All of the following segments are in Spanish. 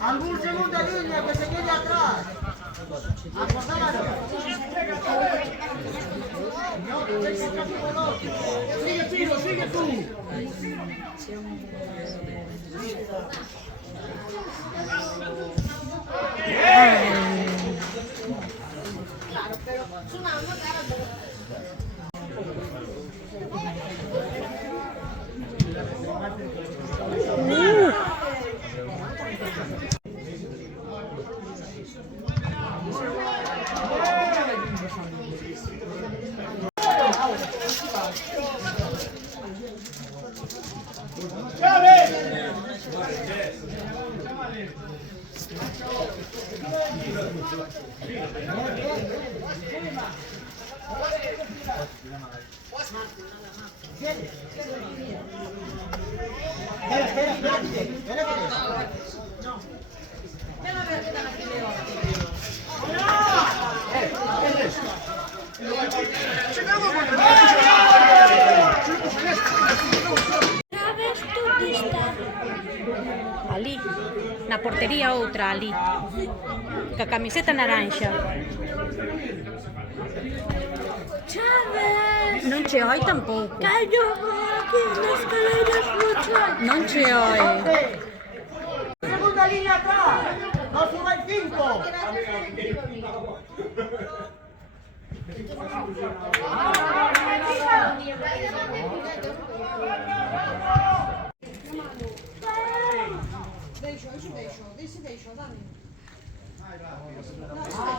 Algún segunda línea que se quede atrás. Sigue Pino, sigue tú. Claro, pero sonando cara de... Ali, na portería outra ali, ca camiseta naranxa. Chávez! Non che oi tampouco. Callo aquí nas escaleras muchas. Non che oi. Segunda línea atrás. No suba el 5.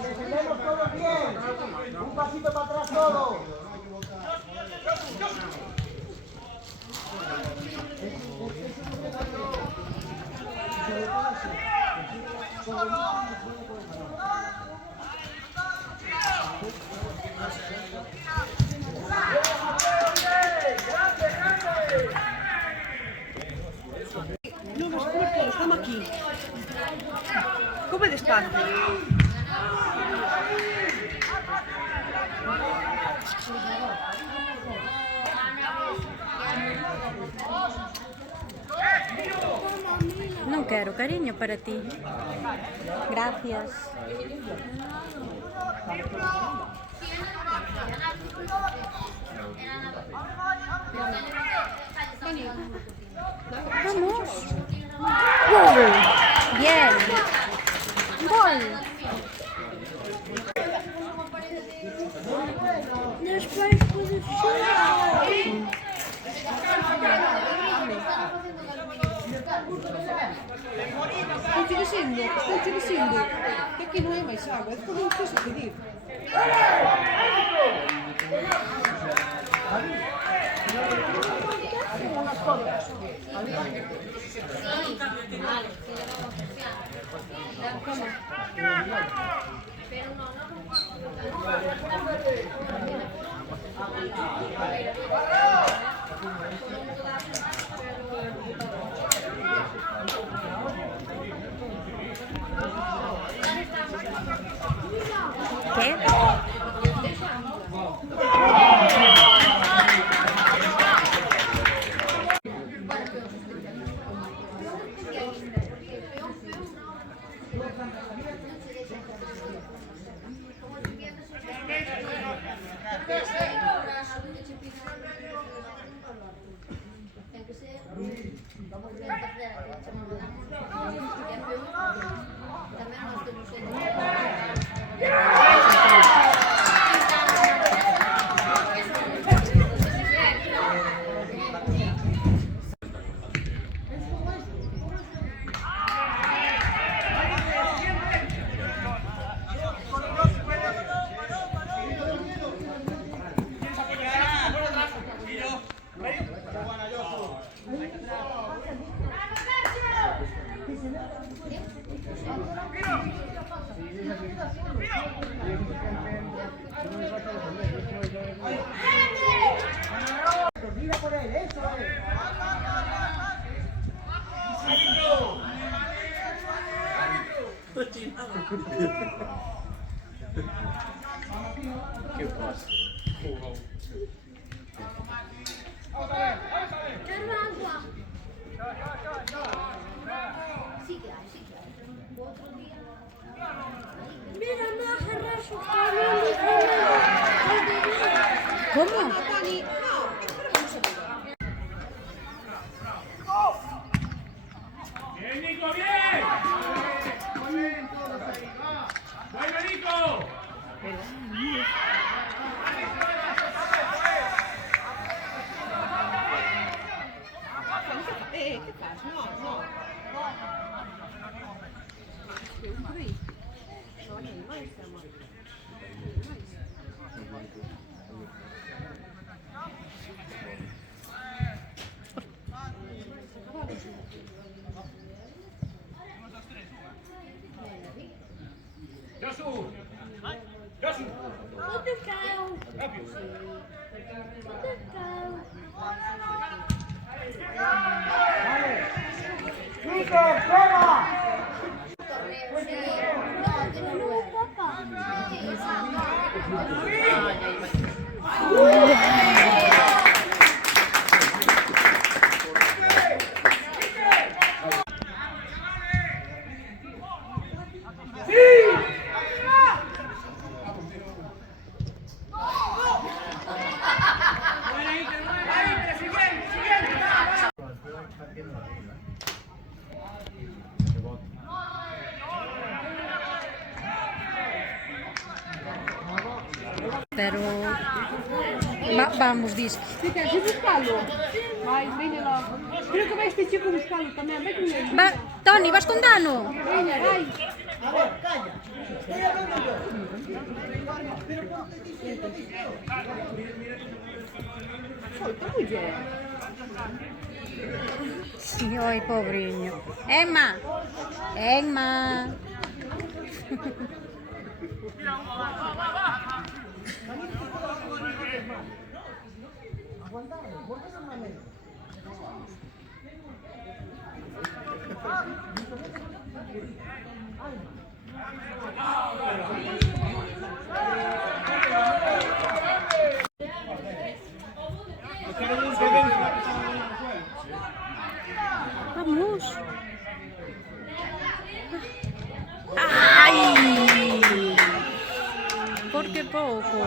Defendemos todos bien. Un pasito para atrás todos. No me escucho, estamos aquí. Come despacio. Non quero, cariño, para ti. Gracias. Vamos. Gol. Bien. Gol. Después puedes Están diciendo que aquí non hai máis agua, é por iso que se pedir. ¿Qué? Mira por él, eso es. ¿Qué pasa? Quiero agua. Mira, no agarrar su ¿Cómo? ¡Bien, Nico, bien! ¡Bueno, Nico! ¿Qué faz? No, no. Josu! Josu! Outro carro. Rápido! Outro carro. ¡Nico, fuera! Pero vamos, diz. Se queres ir buscá-lo? Vai, venha logo. Creo que vais ter que ir buscá-lo também. Vai comigo. Toni, vas con Dano? Venha, vai. A ver, calla. Estoy hablando yo. Pero ¿por qué diciendo Solta, mulher. Sì, oi, poverino. Emma! Emma! Vamos! Ai! Por que pouco?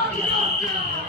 ¡Vamos!